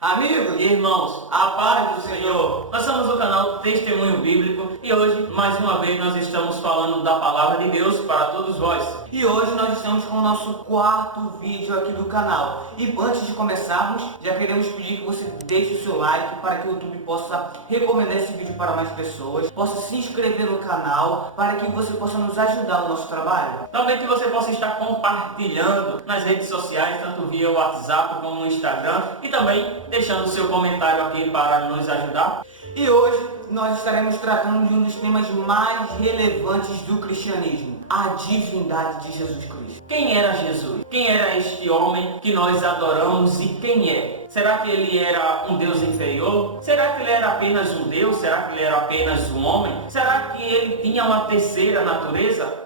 Amigos e irmãos, a paz do Senhor. Nós somos o canal Testemunho Bíblico e hoje, mais uma vez, nós estamos falando da Palavra de Deus para todos vós. E hoje nós estamos com o nosso quarto vídeo aqui do canal. E antes de começarmos, já queremos pedir que você deixe o seu like para que o YouTube possa recomendar esse vídeo para mais pessoas, possa se inscrever no canal para que você possa nos ajudar no nosso trabalho. Também que você possa estar compartilhando nas redes sociais, tanto via WhatsApp como no Instagram, e também deixando o seu comentário aqui para nos ajudar. E hoje nós estaremos tratando de um dos temas mais relevantes do cristianismo, a divindade de Jesus Cristo. Quem era Jesus? Quem era este homem que nós adoramos e quem é? Será que ele era um Deus inferior? Será que ele era apenas um Deus? Será que ele era apenas um homem? Será que ele tinha uma terceira natureza?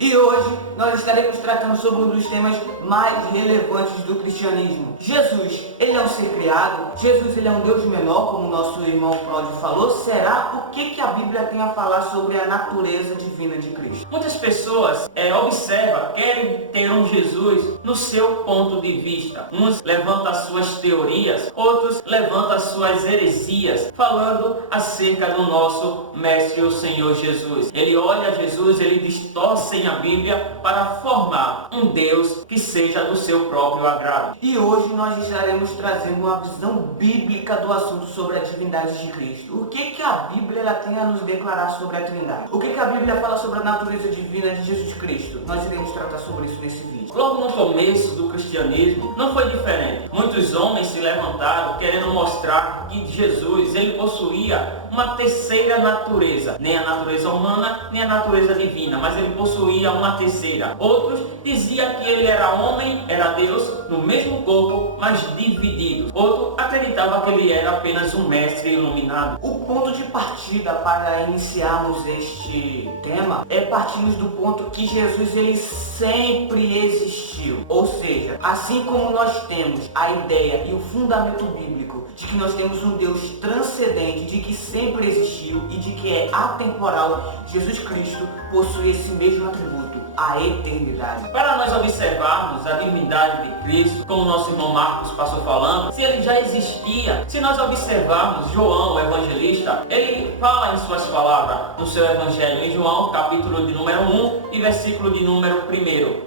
E hoje nós estaremos tratando sobre um dos temas mais relevantes do cristianismo. Jesus, ele é um ser criado? Jesus, ele é um Deus menor, como o nosso irmão Cláudio falou? Será? O que a Bíblia tem a falar sobre a natureza divina de Cristo? Muitas pessoas observam, querem ter um Jesus no seu ponto de vista. Uns levantam as suas teorias, outros levantam as suas heresias, falando acerca do nosso Mestre, o Senhor Jesus. Ele olha Jesus, ele distorce a Bíblia para formar um Deus que seja do seu próprio agrado. E hoje nós estaremos trazendo uma visão bíblica do assunto sobre a divindade de Cristo. O que a Bíblia ela tem a nos declarar sobre a Trindade? O que a Bíblia fala sobre a natureza divina de Jesus Cristo? Nós iremos tratar sobre isso nesse vídeo. Logo no começo do cristianismo não foi diferente. Muitos homens se levantaram querendo mostrar que Jesus ele possuía uma terceira natureza, nem a natureza humana, nem a natureza divina, mas ele possuía uma terceira. Outros diziam que ele era homem, era Deus, no mesmo corpo, mas dividido. Outro acreditava que ele era apenas um mestre iluminado. O ponto de partida para iniciarmos este tema é partirmos do ponto que Jesus ele sempre existiu. Ou seja, assim como nós temos a ideia e o fundamento bíblico de que nós temos um Deus transcendente, de que sempre existiu e de que é atemporal, Jesus Cristo possui esse mesmo atributo, a eternidade. Para nós observarmos a divindade de Cristo, como o nosso irmão Marcos passou falando, se ele já existia, se nós observarmos João, o evangelista, ele fala em suas palavras, no seu evangelho, em João, capítulo de número 1 e versículo de número 1.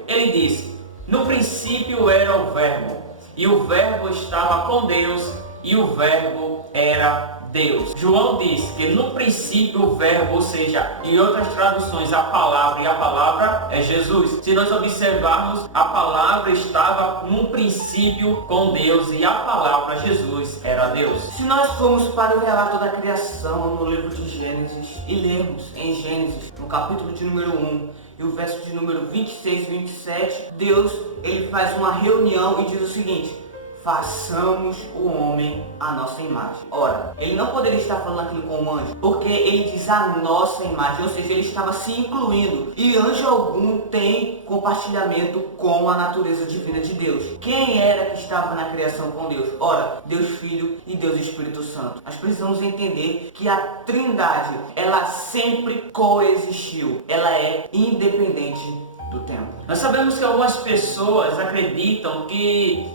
Ele diz: no princípio era o Verbo, e o Verbo estava com Deus, e o Verbo era Deus. João diz que no princípio o Verbo, ou seja, em outras traduções a palavra, e a palavra é Jesus. Se nós observarmos, a palavra estava no princípio com Deus e a palavra Jesus era Deus. Se nós formos para o relato da criação no livro de Gênesis e lermos em Gênesis, no capítulo de número 1, e o verso de número 26 e 27, Deus ele faz uma reunião e diz o seguinte: façamos o homem à nossa imagem. Ora, ele não poderia estar falando aquilo com o anjo, porque ele diz a nossa imagem, ou seja, ele estava se incluindo. E anjo algum tem compartilhamento com a natureza divina de Deus. Quem era que estava na criação com Deus? Ora, Deus Filho e Deus Espírito Santo. Nós precisamos entender que a Trindade, ela sempre coexistiu. Ela é independente do tempo. Nós sabemos que algumas pessoas acreditam que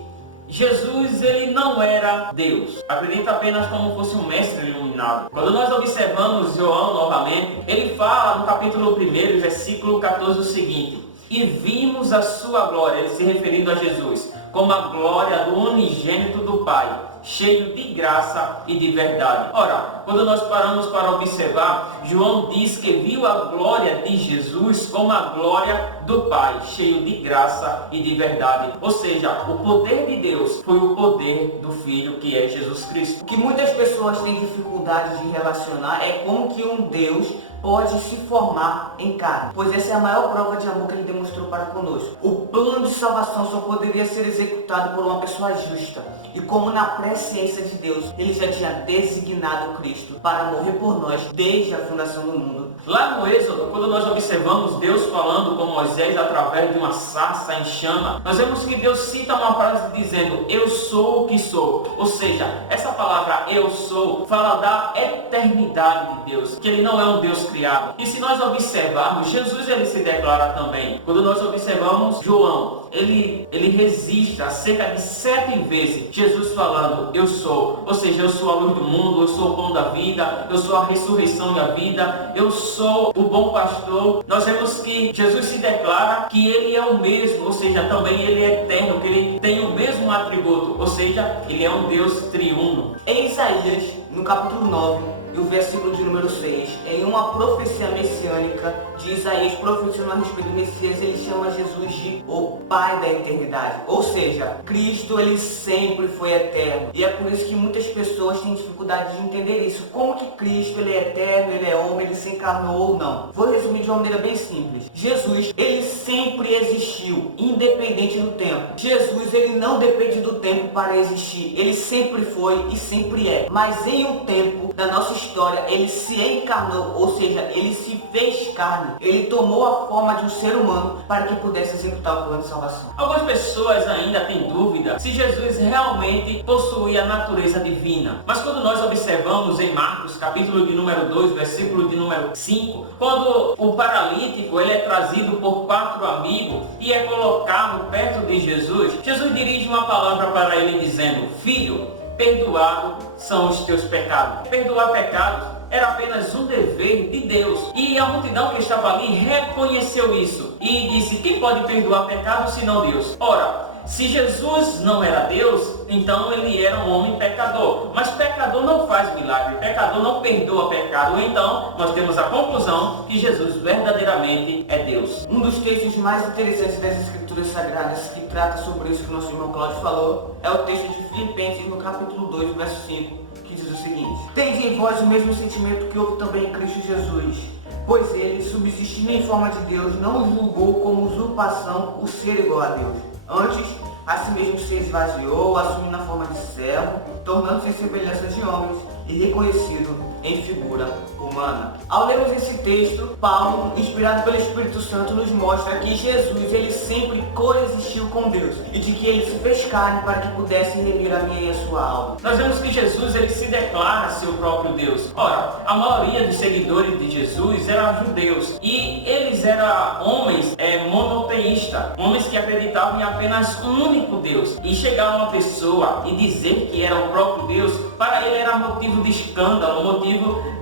Jesus ele não era Deus, acredita apenas como fosse um mestre iluminado. Quando nós observamos João novamente, ele fala no capítulo 1, versículo 14 o seguinte: e vimos a sua glória, ele se referindo a Jesus, como a glória do unigênito do Pai, cheio de graça e de verdade. Ora, quando nós paramos para observar, João diz que viu a glória de Jesus como a glória do Pai, cheio de graça e de verdade. Ou seja, o poder de Deus foi o poder do Filho, que é Jesus Cristo. O que muitas pessoas têm dificuldade de relacionar é como que um Deus pode se formar em carne, pois essa é a maior prova de amor que ele demonstrou para conosco. O plano de salvação só poderia ser executado por uma pessoa justa, e como na presciência de Deus ele já tinha designado Cristo para morrer por nós desde a fundação do mundo, Lá no Êxodo, quando nós observamos Deus falando com Moisés através de uma sarça em chama, nós vemos que Deus cita uma frase dizendo: eu sou o que sou. Ou seja, essa palavra eu sou fala da eternidade de Deus, que ele não é um Deus criado. E se nós observarmos, Jesus ele se declara também. Quando nós observamos João, ele registra cerca de 7 vezes Jesus falando eu sou. Ou seja, eu sou a luz do mundo, eu sou o pão da vida, eu sou a ressurreição e a vida, eu sou o bom pastor. Nós vemos que Jesus se declara que ele é o mesmo, ou seja, também ele é eterno, que ele tem o mesmo atributo, ou seja, ele é um Deus triuno. Em Isaías, no capítulo 9, e o versículo de número 6, em uma profecia messiânica de Isaías profetizando a respeito do Messias, ele chama Jesus de o Pai da eternidade. Ou seja, Cristo ele sempre foi eterno. E é por isso que muitas pessoas têm dificuldade de entender isso. Como que Cristo ele é eterno, ele é homem, ele se encarnou ou não? Vou resumir de uma maneira bem simples. Jesus, ele sempre existiu, independente do tempo. Jesus, ele não depende do tempo para existir. Ele sempre foi e sempre é. Mas em um tempo da nossa história, ele se encarnou, ou seja, ele se fez carne. Ele tomou a forma de um ser humano para que pudesse executar o plano de salvação. Algumas pessoas ainda têm dúvida se Jesus realmente possuía a natureza divina. Mas quando nós observamos em Marcos, capítulo de número 2, versículo de número 5, quando o paralítico ele é trazido por 4 amigos e é colocado perto de Jesus, Jesus dirige uma palavra para ele dizendo: filho, perdoado são os teus pecados. Perdoar pecados era apenas um dever de Deus. E a multidão que estava ali reconheceu isso e disse: quem pode perdoar pecados senão Deus? Ora, se Jesus não era Deus, então ele era um homem pecador. Mas pecador não faz milagre, pecador não perdoa pecado. Então, nós temos a conclusão que Jesus verdadeiramente é Deus. Um dos textos mais interessantes das Escrituras Sagradas que trata sobre isso que o nosso irmão Cláudio falou é o texto de Filipenses, no capítulo 2, verso 5, que diz o seguinte: tende em vós o mesmo sentimento que houve também em Cristo Jesus, pois ele, subsistindo em forma de Deus, não julgou como usurpação o ser igual a Deus. Antes, a si mesmo se esvaziou, assumindo a forma de servo, tornando-se em semelhança de homens e reconhecido em figura humana. Ao lermos esse texto, Paulo, inspirado pelo Espírito Santo, nos mostra que Jesus ele sempre coexistiu com Deus e de que ele se fez carne para que pudesse remir a minha e a sua alma. Nós vemos que Jesus ele se declara seu próprio Deus. Ora, a maioria dos seguidores de Jesus eram judeus e eles eram homens monoteístas, homens que acreditavam em apenas um único Deus. E chegar uma pessoa e dizer que era o próprio Deus, para ele era motivo de escândalo, motivo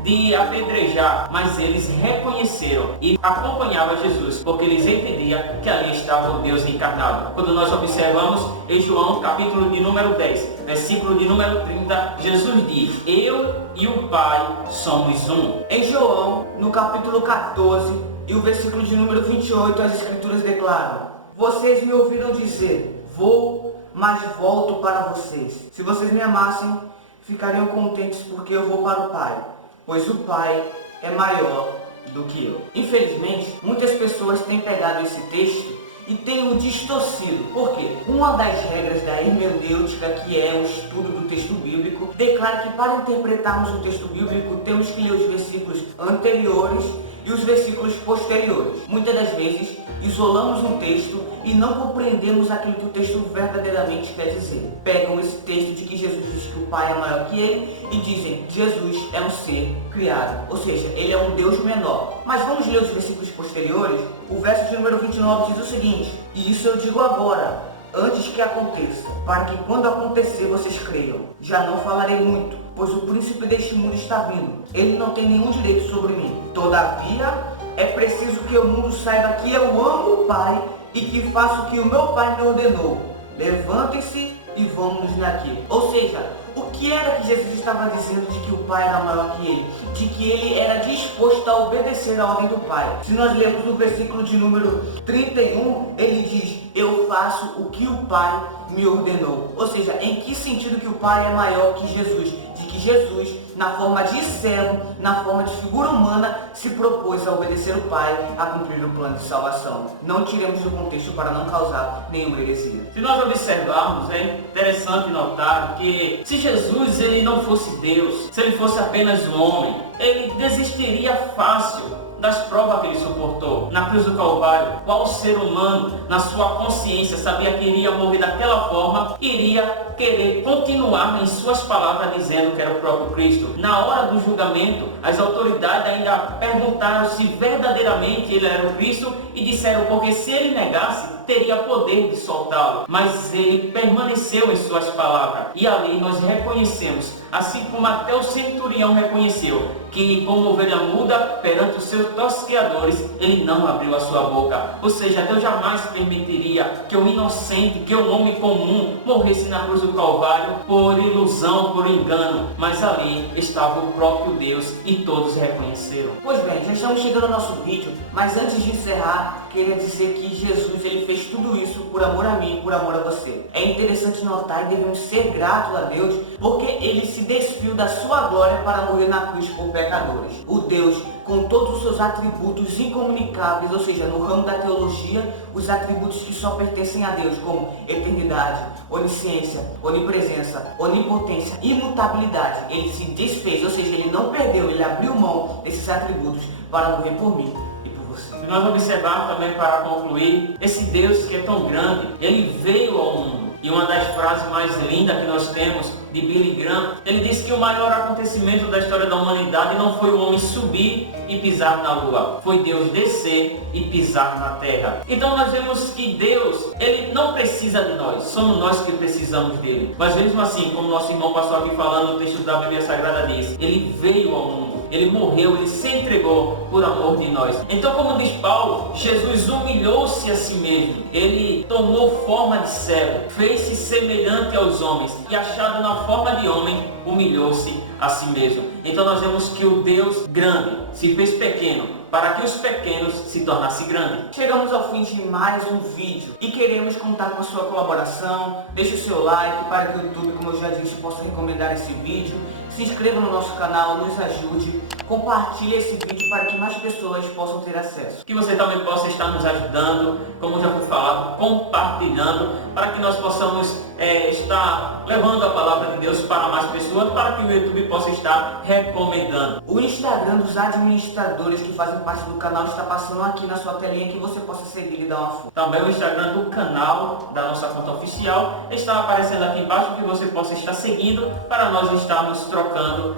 de apedrejar, mas eles reconheceram e acompanhavam Jesus, porque eles entendiam que ali estava o Deus encarnado. Quando nós observamos em João, capítulo de número 10, versículo de número 30, Jesus diz: eu e o Pai somos um. Em João, no capítulo 14 e o versículo de número 28, as Escrituras declaram: vocês me ouviram dizer, vou, mas volto para vocês. Se vocês me amassem, ficariam contentes porque eu vou para o Pai, pois o Pai é maior do que eu. Infelizmente, muitas pessoas têm pegado esse texto e têm o distorcido. Por quê? Uma das regras da hermenêutica, que é o estudo do texto bíblico, declara que para interpretarmos o texto bíblico temos que ler os versículos anteriores e os versículos posteriores. Muitas das vezes isolamos um texto e não compreendemos aquilo que o texto verdadeiramente quer dizer. Pegam esse texto de que Jesus diz que o Pai é maior que ele e dizem que Jesus é um ser criado, ou seja, ele é um Deus menor. Mas vamos ler os versículos posteriores. O verso de número 29 diz o seguinte: e isso eu digo agora, antes que aconteça, para que quando acontecer vocês creiam. Já não falarei muito, pois o príncipe deste mundo está vindo. Ele não tem nenhum direito sobre mim. Todavia, é preciso que o mundo saiba que eu amo o Pai e que faço o que o meu Pai me ordenou. Levantem-se e vamos daqui. Ou seja, o que era que Jesus estava dizendo de que o Pai era maior que ele? De que ele era disposto a obedecer a ordem do Pai. Se nós lermos o versículo de número 31, ele diz: eu faço o que o Pai me ordenou. Ou seja, em que sentido que o Pai é maior que Jesus? De que Jesus, na forma de servo, na forma de figura humana, se propôs a obedecer o Pai, a cumprir o plano de salvação. Não tiremos do contexto para não causar nenhuma heresia. Se nós observarmos, é interessante notar que se Jesus ele não fosse Deus, se ele fosse apenas um homem, ele desistiria fácil das provas que ele suportou. Na cruz do Calvário, qual ser humano, na sua consciência, sabia que iria morrer daquela forma, iria querer continuar em suas palavras dizendo que era o próprio Cristo? Na hora do julgamento, as autoridades ainda perguntaram se verdadeiramente ele era o Cristo e disseram porque se ele negasse, teria poder de soltá-lo. Mas ele permaneceu em suas palavras. E ali nós reconhecemos, assim como até o centurião reconheceu, que como ovelha muda perante os seus tosqueadores, ele não abriu a sua boca. Ou seja, Deus jamais permitiria que o inocente, que o homem comum morresse na cruz do Calvário por ilusão, por engano. Mas ali estava o próprio Deus e todos reconheceram. Pois bem, já estamos chegando ao nosso vídeo, mas antes de encerrar, queria dizer que Jesus ele fez tudo isso por amor a mim, por amor a você. É interessante notar e devemos ser gratos a Deus, porque ele se despiu da sua glória para morrer na cruz por pecadores. O Deus com todos os seus atributos incomunicáveis, ou seja, no ramo da teologia, os atributos que só pertencem a Deus, como eternidade, onisciência, onipresença, onipotência, imutabilidade. Ele se desfez, ou seja, ele não perdeu, ele abriu mão desses atributos para morrer por mim e por você. E nós observamos também, para concluir, esse Deus que é tão grande, ele veio ao mundo. E uma das frases mais lindas que nós temos de Billy Graham, ele disse que o maior acontecimento da história da humanidade não foi o homem subir e pisar na lua, foi Deus descer e pisar na terra. Então nós vemos que Deus, ele não precisa de nós, somos nós que precisamos dele. Mas mesmo assim, como nosso irmão passou aqui falando, o texto da Bíblia Sagrada diz, ele veio ao mundo, ele morreu, ele se entregou por amor de nós. Então, como diz Paulo, Jesus humilhou-se a si mesmo, ele tomou forma de servo, fez-se semelhante aos homens e achado na forma de homem, humilhou-se a si mesmo. Então nós vemos que o Deus grande se fez pequeno para que os pequenos se tornassem grandes. Chegamos ao fim de mais um vídeo e queremos contar com a sua colaboração. Deixe o seu like para que o YouTube, como eu já disse, possa recomendar esse vídeo. Se inscreva no nosso canal, nos ajude. Compartilhe esse vídeo para que mais pessoas possam ter acesso. Que você também possa estar nos ajudando, como já foi falado, compartilhando, para que nós possamos estar levando a palavra de Deus para mais pessoas, para que o YouTube possa estar recomendando. O Instagram dos administradores que fazem parte do canal está passando aqui na sua telinha, que você possa seguir e dar uma força. Também o Instagram do canal, da nossa conta oficial, está aparecendo aqui embaixo, que você possa estar seguindo, para nós estarmos trocando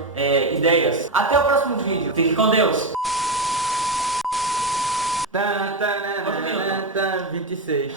ideias. Até o próximo vídeo. Fique com Deus. 26.